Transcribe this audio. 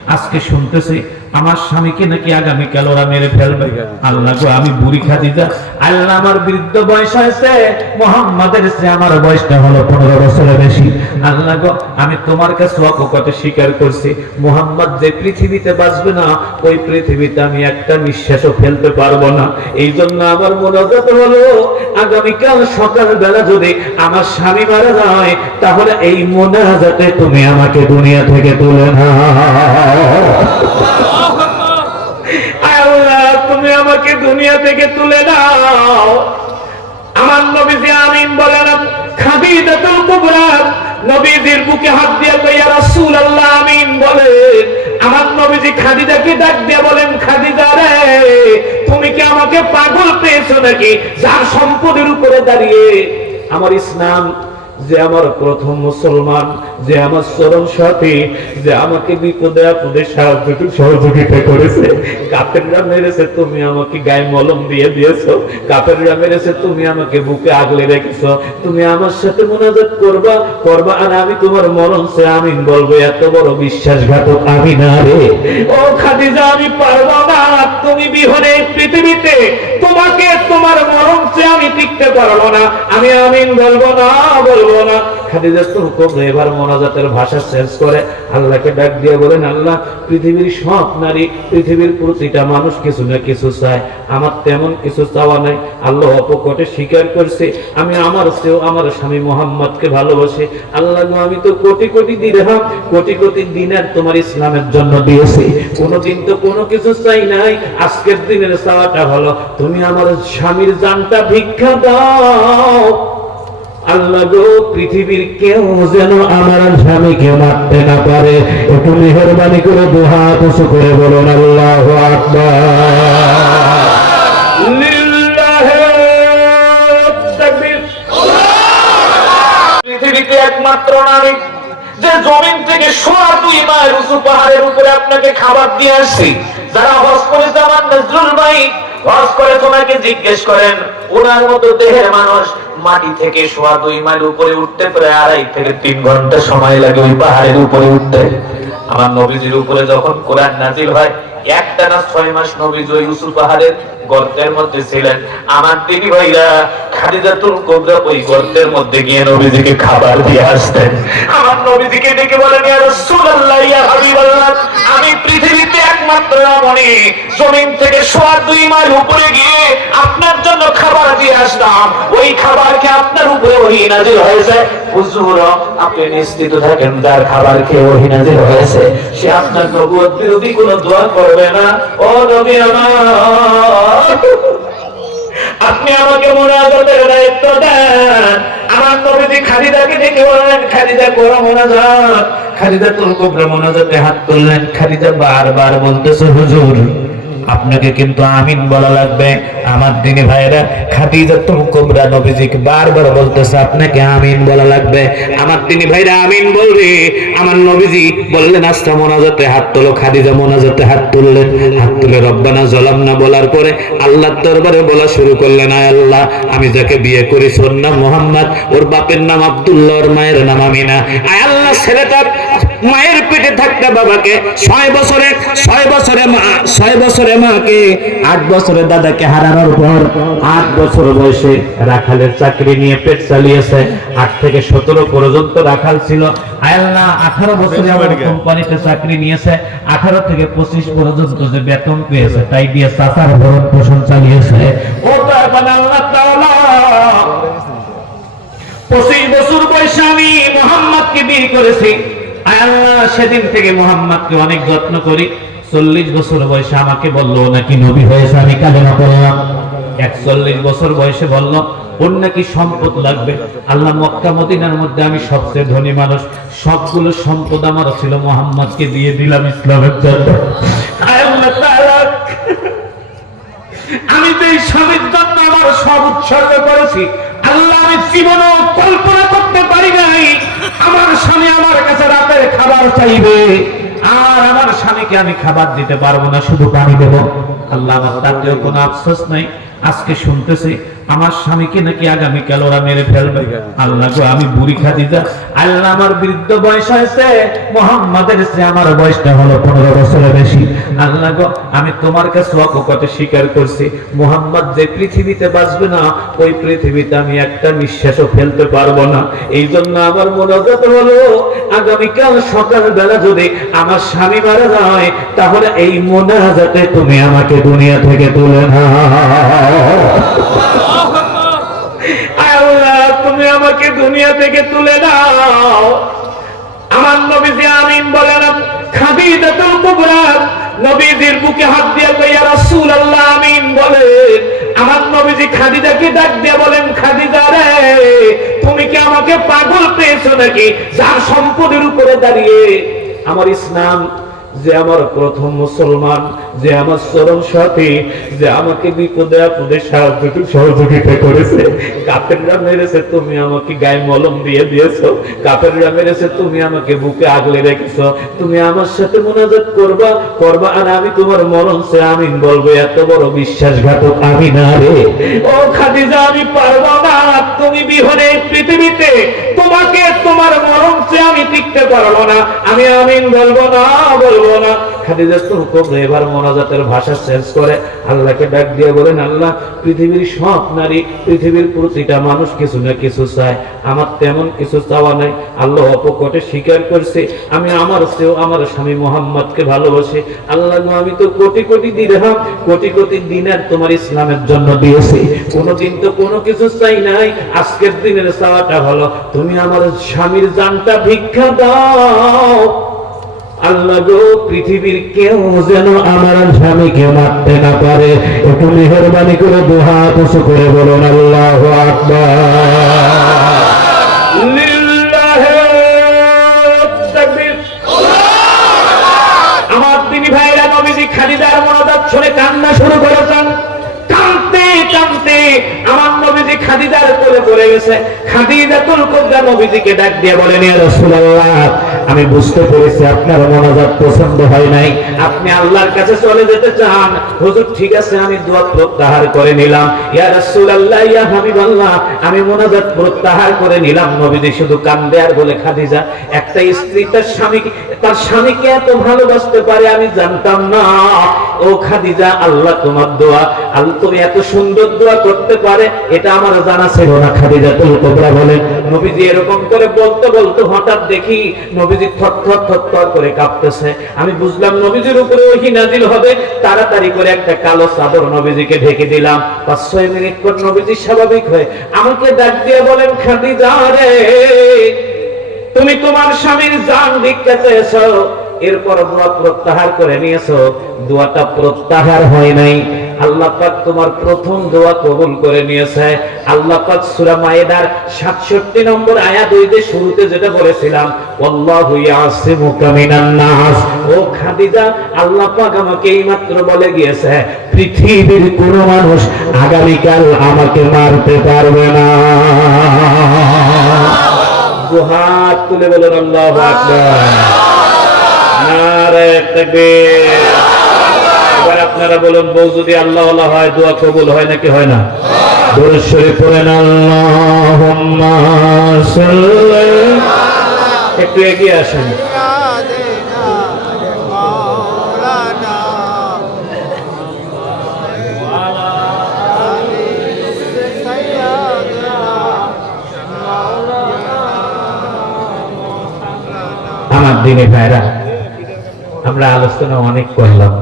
আজকে শুনতেছি আমার স্বামীকে নাকি আগামীকাল ওরা মেরে ফেলবে। আল্লাহ গো আমি বুড়ি খাদিজা। আল্লাহ আমার বৃদ্ধ বয়স হয়েছে মোহাম্মদের চেয়ে আমার বয়সটা হলো পনেরো বছরের বেশি। আল্লাহ গো আমি তোমার কাছে অকপটে স্বীকার করছি। মোহাম্মদ যে পৃথিবীতে বাঁচবে না ওই পৃথিবীতে আমি একটা নিঃশ্বাসও ফেলতে পারব না। এই জন্য আমার মনোগত হলো আগামীকাল সকালবেলা যদি আমার স্বামী মারা যায় তাহলে এই মোনাজাতে তুমি আমাকে দুনিয়া থেকে তুলে নাও। আল্লাহ, তুমি আমাকে দুনিয়া থেকে তুলে দাও। আমার নবীজি আমিন বলেন, খাদিজাতুল কুবরা। নবীজির বুকে হাত দিয়ে কইয়া রাসূলুল্লাহ আমিন বলেন, আমার নবীজি খাদিজাকে ডাক দিয়ে বলেন, খাদিজা রে, তুমি কি আমাকে পাগল পেয়েছ নাকি? যার সম্পদের উপরে দাঁড়িয়ে আমার ইসলাম যে আমার প্রথম মুসলমান, যে আমার চরম সাথী, যে আমাকে বিপদে আপদে সাহায্য সহযোগিতা করেছে। কাপেররা মেরেছে, তুমি আমাকে গায়ে মলম দিয়ে দিয়েছ। কাপেররা মেরেছে, তুমি আমাকে বুকে আগলে রেখেছো। তুমি আমার সাথে মোনাজাত করবা করবা আর আমি তোমার মরণ সে আমিন বলব। এত বড় বিশ্বাসঘাতক আমি না রে। ও খাদিজা, আমি পারব না। তুমি বিহনে পৃথিবীতে, তোমাকে তোমার মরণ সে আমি টিকতে পারব না। আমি আমিন বলব না, বলব না। তো হুকুম এবার ভাষা চেঞ্জ করে আল্লাহকে ডাক দিয়ে বলেন, আল্লাহ, পৃথিবীর সব নারী, পৃথিবীর প্রতিটা মানুষ কিছু না কিছু চায়। আমার তেমন কিছু চাওয়া নাই। আল্লাহ অপকটে স্বীকার করছে। আমি আমার চেয়েও আমার স্বামী মোহাম্মদকে ভালোবাসি। আল্লাহ আমি তো কোটি কোটি দিরহাম, কোটি কোটি দিনের তোমার ইসলামের জন্য দিয়েছি। কোনোদিন তো কোনো কিছু চাই নাই। আজকের দিনের চাওয়াটা হলো, তুমি আমার স্বামীর জানটা ভিক্ষা দাও। আল্লাহ গো, পৃথিবীর কেউ যেন আমার স্বামীকে মারতে না পারে। একটু মেহরবানি করে দোহা পশু করে বলুন, আল্লাহ পৃথিবীতে একমাত্র নারী। যে জমিন থেকে সোয়া দুই মাইল উঁচু পাহাড়ের উপরে আপনাকে খাবার দিয়ে আসছি। যারা হজ করেছে আমার নজরুল ভাই, হজ করে তোমাকে জিজ্ঞেস করেন ওনার মতো দেহের মানুষ মাটি থেকে সোয়া দুই মাইল উপরে উঠতে প্রায় আড়াই থেকে তিন ঘণ্টা সময় লাগে ওই পাহাড়ের উপরে উঠতে? আমার নবীজির উপরে যখন কোরআন নাজিল হয়, একটা না ছয় মাস নবীজি ওই উঁচু পাহাড়ের গর্তের মধ্যে ছিলেন। আমার দিদি ভাইরা খাদিজাতুল কোবরা ওই গর্তের মধ্যে গিয়ে নবীজিকে খাবার দিয়ে আসতেন। আমার নবীজিকে ডেকে বলেন, ইয়া রাসূলুল্লাহ, ইয়া হাবিবাল্লাহ, আমি পৃথিবীতে একমাত্র রমণী। জমিন থেকে সোয়া দুই মাইল উপরে গিয়ে খাবার দিয়ে আসলাম। ওই খাবার কি আপনার উপরে ওহি হয়েছে? আপনি নিশ্চিত থাকেন যার দায়িত্ব দেন। আমার নবীজি খালিদাকে ডেকে বললেন খালিদা করো মোনাজাত। খালিদা তুল কোবরা মোনাজাতে হাত তুললেন। খালিদা বারবার বলতেছে, হুজুর, আপনাকে কিন্তু আমিন বলা লাগবে। আমার দিনী ভাইরা খাদিজা তুল কোবরা নবীজিকে বারবার বলতেছে, আপনাকে আমিন বলা লাগবে। আমার দিনী ভাইরা আমিন বলবে। আমার নবীজি বললেন, আস্তা মোনাজাতে হাত তোলো, খাদিজা মোনাজাতে হাত তুললেন। হাত তুলে রব্বানা জলাম না বলার পরে আল্লাহর দরবারে বলা শুরু করলেন, আয় আল্লাহ, আমি যাকে বিয়ে করি ওর নাম মোহাম্মদ, ওর বাপের নাম আব্দুল্লাহ, ওর মায়ের নাম আমিনা। আয় আল্লাহ ছেলেটার মায়ের পেটে থাকতে বাবাকে, ছয় বছরে ছয় বছরে মা, ছয় বছরে মাকে, আট বছরে দাদাকে হারানোর পর আট বছর বয়সে রাখালের চাকরি নিয়ে পেট চালিয়েছে। আট থেকে সতেরো পর্যন্ত রাখাল ছিল। আয়াল্লাহ আঠারো বছরে আমার কোম্পানিতে চাকরি নিয়েছে। আঠারো থেকে পঁচিশ পর্যন্ত যে বেতন পেয়েছে তাই দিয়ে চাচার ভরণ পোষণ চালিয়েছে। ও তো এখন আল্লাহ পঁচিশ বছর বয়সে আমি মোহাম্মদকে বিয়ে করেছি। আয় আল্লাহ সেদিন থেকে মোহাম্মদকে অনেক যত্ন করি। চল্লিশ বছর বয়সে আমাকে বলল নাকি নবী হয়েছে? আমি কালেমা পড়লাম একচল্লিশ বছর বয়সে বলল, ওর নাকি সম্পদ লাগবে। আল্লাহ মক্কা, মদিনার মধ্যে আমি সবচেয়ে ধনী মানুষ। সবগুলো সম্পদ আমার ছিল। মোহাম্মদকে দিয়ে দিলাম ইসলামের জন্য। আমি তো এই স্বামীর জন্য আমার সব উৎসর্গ করেছি, আল্লাহ আমি জীবনও কল্পনা করতে পারি নাই। আমার স্বামী আমার কাছে রাতের খাবার চাইবে। স্বামীকে আমি খাবার দিতে পারব না শুধু পানি দেবো। আল্লাহ তাতেও কোনো আফসোস নাই। আজকে শুনতেছি, আমার স্বামীকে নাকি আগামীকাল ওরা মেরে ফেলবে। আল্লাহ গো, আমি বুড়ি খাদিজা। আল্লাহ আমার বৃদ্ধ বয়স হয়েছে, মোহাম্মদের চেয়ে আমার বয়সটা হলো পনেরো বছরের বেশি। আল্লাহ গো, আমি তোমার কাছে অকপটে স্বীকার করছি। মোহাম্মদ যে পৃথিবীতে বাঁচবে না, ওই পৃথিবীতে আমি একটা নিঃশ্বাসও ফেলতে পারব না। এই জন্য আমার মনোগত হলো আগামীকাল সকালবেলা যদি আমার স্বামী মারা যায়, তাহলে এই মোনাজাতে তুমি আমাকে দুনিয়া থেকে তুলে নাও। আল্লাহ। তুমি আমাকে দুনিয়া থেকে তুলে দাও। আমার নবীজি আমিন বলেন নবীজির বুকে হাত দিয়ে কইয়া আমিন বলেন। আমার নবীজি খাদিজাকে ডাক দিয়ে বলেন, খাদিজা রে, তুমি কি আমাকে পাগল পেয়েছ নাকি? যার সম্পদের উপরে দাঁড়িয়ে আমার ইসলাম যে আমার প্রথম মুসলমান, যে আমার চরম সাথী, যে আমাকে বিপদে আপদে সাহায্য সহযোগিতা করেছে। কাপেররা মেরেছে, তুমি আমাকে গায়ে মলম দিয়ে দিয়েছ। কাপেররা মেরেছে, তুমি আমাকে বুকে আগলে রেখেছো। তুমি আমার সাথে মোনাজাত করবা করবা আর আমি তোমার মরণ সে আমিন বলব। এত বড় বিশ্বাসঘাতক আমি না রে। ও খাদিজা, আমি পারব না। তুমি বিহনে পৃথিবীতে, তোমাকে তোমার মরণ সে আমি টিকতে পারব না। আমি আমিন বলব না, বলব না। খাদিজা তোর কবরে এবার মোনাজাতের ভাষা চেঞ্জ করে আল্লাহকে ডাক দিয়ে বলেন, আল্লাহ, পৃথিবীর সব নারী, পৃথিবীর প্রতিটা মানুষ কিছু না কিছু চায়। আমার তেমন কিছু চাওয়া নাই। আল্লাহ অপকটে স্বীকার করছে। আমি আমার চেয়েও আমার স্বামী মোহাম্মদকে ভালোবাসি। আল্লাহ আমি তো কোটি কোটি দিরহাম কোটি কোটি দিনের তোমার ইসলামের জন্য দিয়েছি। কোনোদিন তো কোনো কিছু চাই নাই। আজকের দিনের চাওয়াটা হলো তুমি আমার স্বামীর জানটা ভিক্ষা দাও। আল্লাহ গো, পৃথিবীর কেউ যেন আমার স্বামীকে মারতে না পারে। একটু মেহরবানি করে দোহা পুষু করে বলুন, আল্লাহ আমার ভাইরা নবীজি কান্না শুরু করেছেন। কাঁদতে কাঁদতে আমার নবীজি খাদিজার কোলে পড়ে গেছে। খাদিজাতুল কুবরা নবীজিকে ডাক দিয়ে বলেন ইয়া রাসূলুল্লাহ, আমি বুঝতে পেরেছি আপনার মনোজাত পছন্দ হয় নাই। আপনি আল্লাহর কাছে চলে যেতে চান। হুজুর, ঠিক আছে, আমি দোয়া প্রত্যাহার করে নিলাম। ইয়া রাসূলুল্লাহ, ইয়া হাবিবাল্লাহ, আমি মনোজাত প্রত্যাহার করে নিলাম। নবীজি শুধু কান্দে আর বলে, খাদিজা, একটা স্ত্রী তার স্বামীকে তার স্বামীকে এত ভালোবাসতে পারে, আমি জানতাম না। ও খাদিজা, আল্লাহ তোমার দোয়া আল্লাহ তুমি এত সুন্দর দোয়া করতে পারে, এটা আমার জানা ছিল না খাদিজা তুল কোবরা বলেন, নবীজি এরকম করে বলতে বলতে হঠাৎ দেখি নবীজি থর থর করে কাঁপতেছে। আমি বুঝলাম নবীজির উপরে ওই নাজিল হবে। তাড়াতাড়ি করে একটা কালো চাদর নবীজিকে ঢেকে দিলাম। পাঁচ ছয় মিনিট পর নবীজি স্বাভাবিক হয়ে আমাকে ডাক দিয়ে বলেন, খাদিজা রে, তুমি তোমার স্বামীর জান ভিক্ষা চেয়েছো। এরপর দোয়া প্রত্যাহার করে নিয়েছো। দোয়াটা প্রত্যাহার হয় নাই। আল্লাহ পাক তোমার প্রথম দোয়া কবুল করে নিয়েছে। আল্লাহ পাক সূরা মায়েদার 67 নম্বর আয়াত ওই যে শুরুতে যেটা বলেছিলাম আল্লাহু ইয়াসিমুকা মিনান নাস। ও খাদিজা, আল্লাহ পাক আমাকে এইমাত্র বলে গিয়েছে, পৃথিবীর কোন মানুষ আগামীকাল আমাকে মারতে পারবে না। দুহাত তুলে বলুন, আল্লাহ এবার আপনারা বলুন, বউ যদি আল্লাহ হয়, দোয়া কবুল হয় নাকি হয় না? একটু এগিয়ে আসেন। আমার দিনে ভাইরা, আমরা আলোচনা অনেক করলাম।